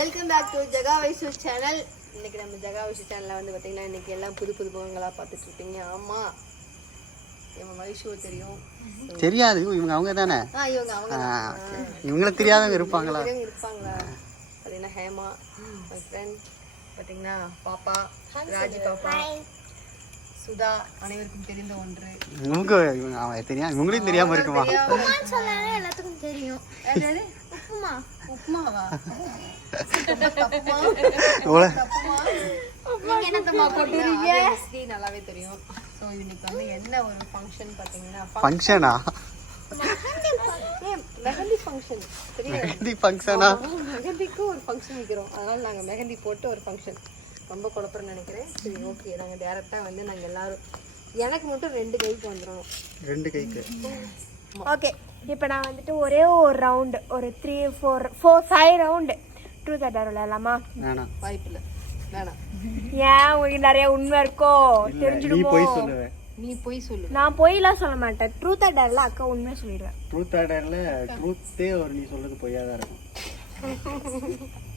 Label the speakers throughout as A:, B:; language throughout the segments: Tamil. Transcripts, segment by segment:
A: Welcome back to Jaga Vaisu channel இன்னைக்கு நம்ம ஜகா வைசு சேனல்ல வந்து பார்த்தீங்கன்னா இன்னைக்கு எல்லாம் புது புது முகங்களா பார்த்துட்டு இருப்பீங்க. ஆமா. இவங்க வைஷுவை தெரியும்.
B: தெரியாது. இவங்க அவங்க தானே. இவங்களுக்கு தெரியாதவங்க இருப்பாங்களா?
A: இருப்பாங்களா? பார்த்தீங்கன்னா ஹேமா மை ஃப்ரெண்ட் பார்த்தீங்கன்னா பாப்பா ராஜி பாப்பா. சுதா அனைவருக்கும் தெரிந்த ஒன்று.
B: அவன் தெரியும் இருக்குமா?
C: சொன்னாலே எல்லாத்துக்கும் தெரியும்? உப்புமா.
A: நல்லாவே தெரியும். ஸோ இன்னைக்கு வந்து என்ன ஒரு ஃபங்க்ஷன் பார்த்தீங்கன்னா
B: ஃபங்க்ஷனா
A: மெஹந்தி ஃபங்க்ஷன்
B: மெஹந்தி ஃபங்க்ஷனா
A: மெஹந்திக்கு ஒரு ஃபங்க்ஷன் வைக்கிறோம். அதனால நாங்கள் மெஹந்தி போட்டு ஒரு ஃபங்க்ஷன் ரொம்ப குழப்பம்னு நினைக்கிறேன். சரி ஓகே நாங்கள் டேரெக்டாக வந்து நாங்கள் எல்லாரும் எனக்கு மட்டும் ரெண்டு கைக்கு வந்துடணும்
B: ரெண்டு கைக்கு.
C: ஓகே இப்போ நான் வந்துட்டு ஒரே ஒரு ரவுண்டு ஒரு three four four five round truth or dare விளையாடலாமா?
B: வேணாம்.
A: வாய்ப்பில்லை. வேணாம்.
C: ஏன் உங்களுக்கு நிறைய உண்மை இருக்கோ? தெரிஞ்சிடுமோ?
A: நீ போய் சொல்லு.
C: நான் பொய்லாம் சொல்ல மாட்டேன். ட்ரூத் அட்டார்ல அக்கா உண்மையை சொல்லிடுவேன்.
B: ட்ரூத் ஆர்டர்ல ட்ரூத்தே ஒரு நீ சொல்றது பொய்யா தான் இருக்கும்.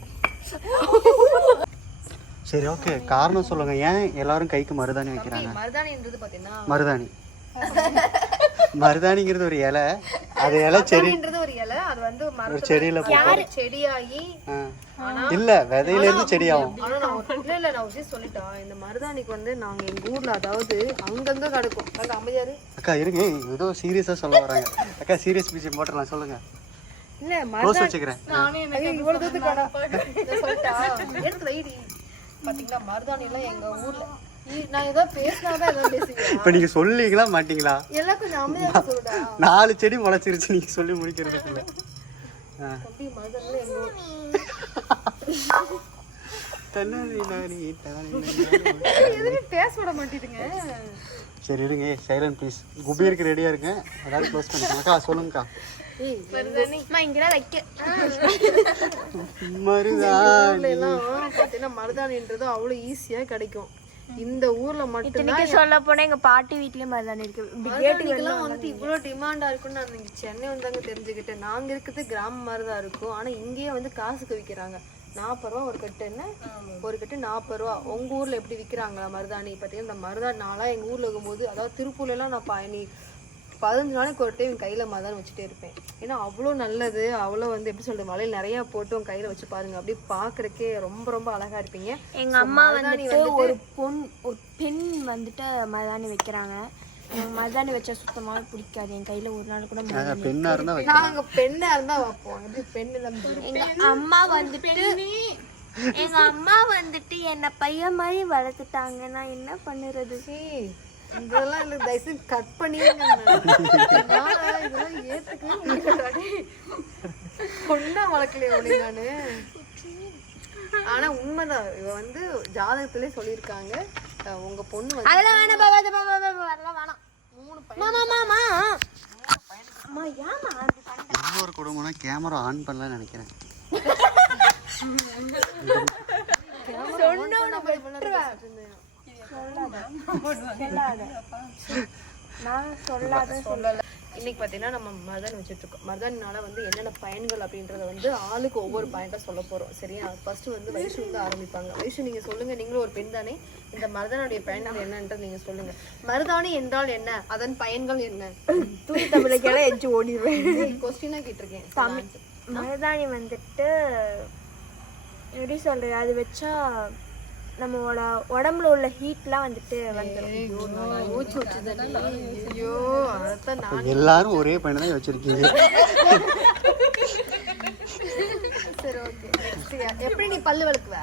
B: சரி ஓகே காரணம் சொல்லுங்க. ஏன் எல்லாரும் கைக்கு மருதாணி வைக்கிறாங்க?
A: மருதாணின்றது பார்த்தீங்கன்னா
B: மருதாணி. மருதாணிங்கிறது ஒரு இலை. அது இலை செடி
A: மருதாணின்றது ஒரு இலை. அது வந்து
B: ஒரு செடியில
A: ஒரு செடியாகி.
B: இல்ல விதையில இருந்து செடியாகும்.
A: ஆனா நான் ஒரு- இல்ல இல்ல நான் விஷயம் சொல்லிட்டா இந்த மருதாணிக்கு வந்து நாங்க எங்க ஊர்ல அதாவது அங்கங்க கிடக்கும். அங்க அமைதியாரு
B: அக்கா இருங்க. ஏதோ சீரியஸா சொல்ல வராங்க. அக்கா சீரியஸ் பிஜி போட்டுடலாம். சொல்லுங்க.
A: இல்ல
B: க்ளோஸ் வச்சுக்கிறேன்.
A: இவ்வளவு தூரத்துக்கு? எடுத்து வைடி. பாத்தீங்களா மருதாணி எல்லாம் எங்க ஊர்ல.
B: இப்ப நீங்க சொல்லிங்களா மாட்டீங்களா? நாலு செடி முளைச்சிருச்சு நீங்க சொல்லி முடிக்கிறதுக்குள்ள.
A: பேச விட மாட்டேதுங்க
B: சரி இருங்க. சைலண்ட் ப்ளீஸ் ரெடியா இருங்க. அதாவது க்ளோஸ் சொல்லுங்கக்கா.
A: மருதாணின்றது அவ்வளவு ஈஸியா கிடைக்கும். இந்த ஊர்ல
C: இத்தனைக்கு சொல்ல போனா எங்க பாட்டி வீட்லயே மருதாணி இருக்கு.
A: மருதாணிக்கெல்லாம் வந்துட்டு இவ்வளோ டிமாண்டா இருக்குன்னு நான் சென்னை வந்தாங்க தெரிஞ்சுக்கிட்டேன். நாங்க இருக்கிறது கிராமம் மாதிரி தான் இருக்கும். ஆனா இங்கேயே வந்து காசுக்கு விக்கிறாங்க நாற்பது ரூபா ஒரு கட்டு என்ன ஒரு கட்டு நாற்பது ரூபா. உங்க ஊர்ல எப்படி விக்கிறாங்க மருதாணி? பார்த்தீங்கன்னா இந்த மருதாணி நாளா எங்க ஊர்ல இருக்கும்போது அதாவது திருப்பூர்ல எல்லாம் நான் பயணி பதினஞ்சு நாளைக்கு ஒரு டைம் கையில மருதாணி வச்சுட்டே இருப்பேன். ஏன்னா அவ்வளோ நல்லது அவ்வளோ வந்து எப்படி சொல்றது மலையில் நிறைய போட்டு உங்க கையில வச்சு பாருங்க. அப்படியே பாக்குறதுக்கே ரொம்ப ரொம்ப அழகா இருப்பீங்க.
C: எங்க அம்மா வந்துட்டு ஒரு பொன் ஒரு பெண் வந்துட்டு மருதாணி வைக்கிறாங்க. மருதாணி வச்சா சுத்தமாவே பிடிக்காது. என் கையில ஒரு நாள் கூட
B: பெண்ணா இருந்தா
A: நாங்க பெண்ணா இருந்தா வைப்போம். எப்படி பெண் இல்லாம
C: எங்க அம்மா வந்துட்டு எங்க அம்மா வந்துட்டு என்ன பையன் மாதிரி வளர்த்துட்டாங்க நான் என்ன பண்ணுறது?
A: இதெல்லாம் எனக்கு தயவுசெய்து கட் என்னால இதெல்லாம் ஏத்துக்கவே முடியாது பொண்ணா வளர்க்கலையே உன்னை நானு. ஆனா உண்மைதான். இவ வந்து ஜாதகத்திலே சொல்லியிருக்காங்க. உங்க பொண்ணு வந்து
C: அதெல்லாம் வேணாம் பாபா பாபா பாபா அதெல்லாம் வேணாம். மாமா மாமா அம்மா ஏமா
B: இன்னொரு குடும்பம்னா கேமரா ஆன் பண்ணலாம்னு நினைக்கிறேன்.
C: சொல்லாத. நான் சொல்லாத
A: சொல்லல. இன்னைக்கு பார்த்தீங்கன்னா நம்ம மருதாணி வச்சுட்டு இருக்கோம் மருதாணினால வந்து என்னென்ன பயன்கள் அப்படின்றத வந்து ஆளுக்கு ஒவ்வொரு பாயிண்டா சொல்ல போறோம். சரியா? ஃபர்ஸ்ட் வந்து வைஷு வந்து ஆரம்பிப்பாங்க. வைஷு நீங்க சொல்லுங்க நீங்களும் ஒரு பெண் தானே? இந்த மருதானுடைய பயன்கள் என்னன்றது நீங்க சொல்லுங்க. மருதாணி என்றால் என்ன? அதன் பயன்கள் என்ன?
C: தூய் தமிழுக்கெல்லாம் எச்சு ஓடிடுவேன்.
A: கொஸ்டினா கேட்டிருக்கேன்.
C: மருதாணி வந்துட்டு எப்படி சொல்றது? அது வச்சா நம்மளோட உடம்புல உள்ள ஹீட்லாம் வந்துட்டு வந்துடும்
A: நான்
B: எல்லாரும் ஒரே பையனை தான் வச்சிருக்கீங்க.
A: சரி ஓகே எப்படி நீ பல்லு விளக்குவ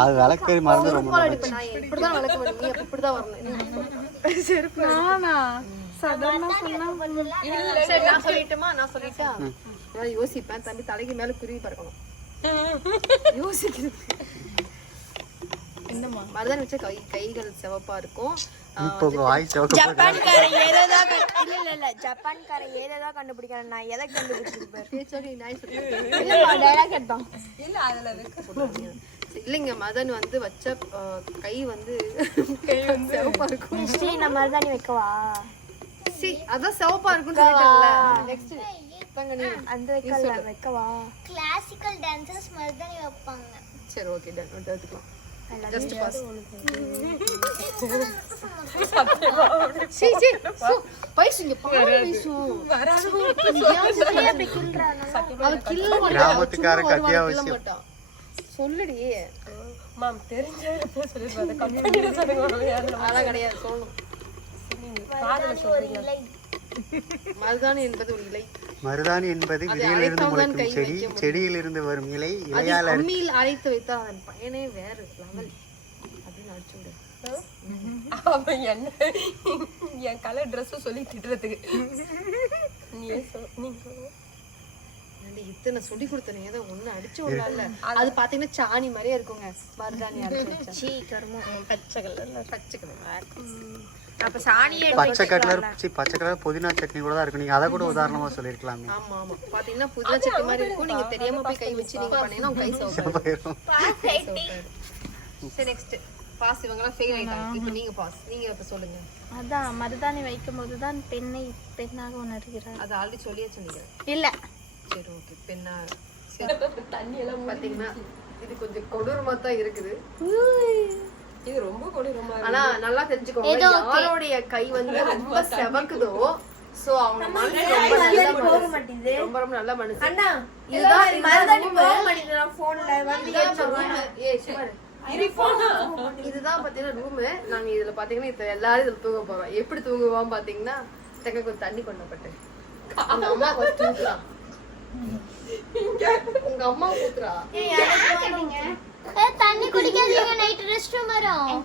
B: அது விளக்கறி மறந்து ரொம்ப
A: நான் இப்படிதான் விளக்க முடியும். நீ இப்படிதான் வரணும். செருப்பு சரி நான் சொல்லிட்டுமா? நான் சொல்லிட்டா? நான் யோசிப்பேன். தம்பி தலைக்கு மேல குருவி பறக்கணும். யோசிக்கிறது என்னம்மா மருதாணி வச்ச கை கைகள் சிவப்பா இருக்கும்.
B: இப்போ உங்க வாய் சிவக்க
C: ஜப்பான்காரன் ஏதோதான் கண்டு- இல்ல இல்ல இல்ல. ஜப்பான்காரன் ஏதோதான் கண்டுபிடிக்கிறேன்? நான் எதை கண்டுபிடிச்சிருப்பேன்?
A: பேச்சோடி நாய் சொல்லி
C: டைலாக் எடுத்தான்
A: இல்லைங்க மதன் வந்து வச்ச கை வந்து கை வந்து சிவப்பா இருக்கும்.
C: ஸ்ரீ நான் மருதாணி வைக்கவா?
A: சி அதான் சிவப்பா இருக்கும்னு சொல்லிட்டேன்ல. நெக்ஸ்ட்
C: அந்த வைக்கல வைக்கவா?
D: கிளாசிக்கல் டான்சர்ஸ் மருதாணி வைப்பாங்க.
A: சரி ஓகே டன் எடுத்துக்கலாம். ஜஸ்ட் பாஸ் சீ சீ சு பைசு இங்க பாரு பைசு. அவ கில்ல மாட்டா
B: கிராமத்துக்கார
A: சும்மா ஒரு
B: கத்தியா
A: வாரம் கில்ல
B: விஷயம்.
A: மாட்டா சொல்லுடி.
D: மேம் தெரிஞ்ச சொல்லிருப்பாங்க கம்பெனியில சொல்லுங்க
A: அதெல்லாம் கிடையாது சொல்லணும்
D: காதல சொல்றீங்க.
A: மருதாணி என்பது ஒரு இலை.
B: மருதாணி என்பது விதையிலிருந்து முளைக்கும் செடி. செடியிலிருந்து வரும் இலை. இலையால்
A: அம்மியில் அரைத்து வைத்தால் அதன் பயனே வேறு. லெவல் அப்படின்னு அடிச்சு விடு
D: அவன் என்ன? என் கலர் ட்ரெஸ் சொல்லி திட்டுறதுக்கு. நீ நீ
A: இத்தனை சொல்லி கொடுத்தேன் ஏதோ ஒண்ணு அடிச்சு விடலாம்ல. அது பாத்தீங்கன்னா சாணி மாதிரியே இருக்குங்க. மருதாணி அரைச்சு வச்சா.
C: சீ கருமம்.
D: பச்சை கலர்ல
A: பச்சை கலர்
C: அப்ப சாணியே
B: பச்சை கலர் சி பச்சை கலர் புதினா சட்னி கூட தான் இருக்கு. நீங்க அதை கூட உதாரணமா சொல்லிருக்கலாமே
A: ஆமா ஆமா. பாத்தீங்கன்னா புதினா சட்டி மாதிரி இருக்கும். நீங்க தெரியாம போய் கை வச்சு நீங்க பண்ணீங்கன்னா உங்க கை சரி நெக்ஸ்ட் பாஸ் இவங்க எல்லாம் ஃபெயில் ஆயிட்டாங்க. இப்போ நீங்க பாஸ். நீங்க இப்ப சொல்லுங்க.
E: அதான் மருதாணி வைக்கும் போதுதான் பெண்ணை பெண்ணாக உணர்கிறார்.
A: அது ஆல்ரெடி சொல்லியே சொன்னீங்க
E: இல்ல.
A: சரி ஓகே பெண்ணா சரி.
D: தண்ணி எல்லாம்
A: பாத்தீங்கன்னா இது கொஞ்சம் கொடூரமா தான் இருக்குது.
D: இது ரொம்ப கொடூரமா இருக்கு.
A: ஆனா நல்லா தெரிஞ்சுக்கோங்க யாருடைய கை வந்து ரொம்ப செவக்குதோ சோ அவங்க மனசு ரொம்ப நல்ல மனசு. ரொம்ப ரொம்ப நல்ல இதுதான் பாத்தீங்கன்னா ரூம் நாங்க இதுல பாத்தீங்கன்னா இப்ப எல்லாரும் இதுல தூங்க போறோம். எப்படி தூங்குவோம் பாத்தீங்கன்னா தெக்க கொஞ்சம் தண்ணி கொண்டப்பட்டு. உங்க அம்மா கொஞ்சம் தூங்குறா. உங்க அம்மா ஊத்துறா
E: தண்ணி குடிக்காதீங்க நைட் ரெஸ்ட் ரூம் வரும்.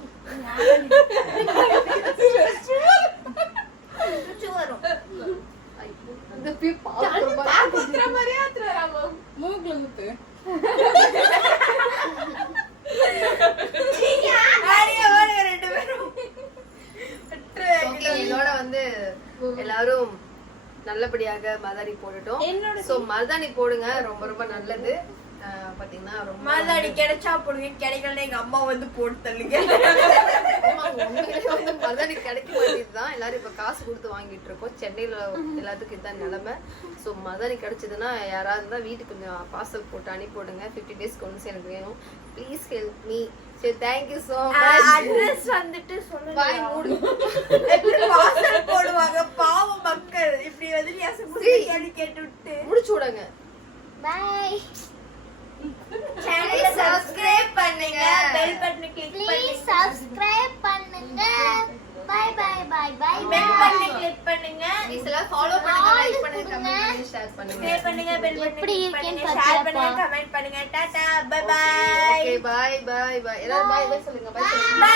A: இதோட வந்து எல்லாரும் நல்லபடியாக மருதாணி போட்டுட்டோம். சோ மருதாணி போடுங்க. ரொம்ப ரொம்ப நல்லது. பாத்தீங்கன்னா ரொம்ப
C: மருதாணி கிடைச்சா போடுங்க. கிடைக்கல எங்க அம்மா வந்து போட்டு தள்ளுங்க.
A: மருதாணி கிடைக்க மாட்டேங்குதுதான் எல்லாரும் இப்ப காசு கொடுத்து வாங்கிட்டு இருக்கோம். சென்னையில எல்லாத்துக்கும் இதுதான் நிலைமை. சோ மருதாணி கிடைச்சதுன்னா யாராவது இருந்தா வீட்டுக்கு கொஞ்சம் பார்சல் போட்டு அனுப்பி விடுங்க ஃபிஃப்டி டேஸ்க்கு ஒன்ஸ் எனக்கு வேணும். ப்ளீஸ் ஹெல்ப் மீ சரி thank you so much
C: address வந்துட்டு சொல்லுங்க. கேள்வி கேட்டு விட்டு
A: முடிச்சு விடுங்க.
E: பாய்
C: சேனலை சப்ஸ்கிரைப் பண்ணுங்க. பெல் பட்டனை கிளிக்
E: ப்ளீஸ் சப்ஸ்கிரைப் பண்ணுங்க. Bye bye bye bye
C: bell பட்டனை கிளிக் பண்ணுங்க.
A: ப்ளீஸ் எல்லாம் ஃபாலோ பண்ணுங்க லைக் பண்ணுங்க கமெண்ட் பண்ணுங்க ஷேர் பண்ணுங்க.
C: ஷேர் பண்ணுங்க பெல் பட்டனை
E: எப்படி
C: கிளிக்
E: இருக்கேன்னு
C: பண்ணுங்க ஷேர்? பண்ணுங்க கமெண்ட் பண்ணுங்க. Tata bye bye
A: okay bye bye bye எல்லாரும் சொல்லுங்க. பாய் சொல்லுங்க.
C: பை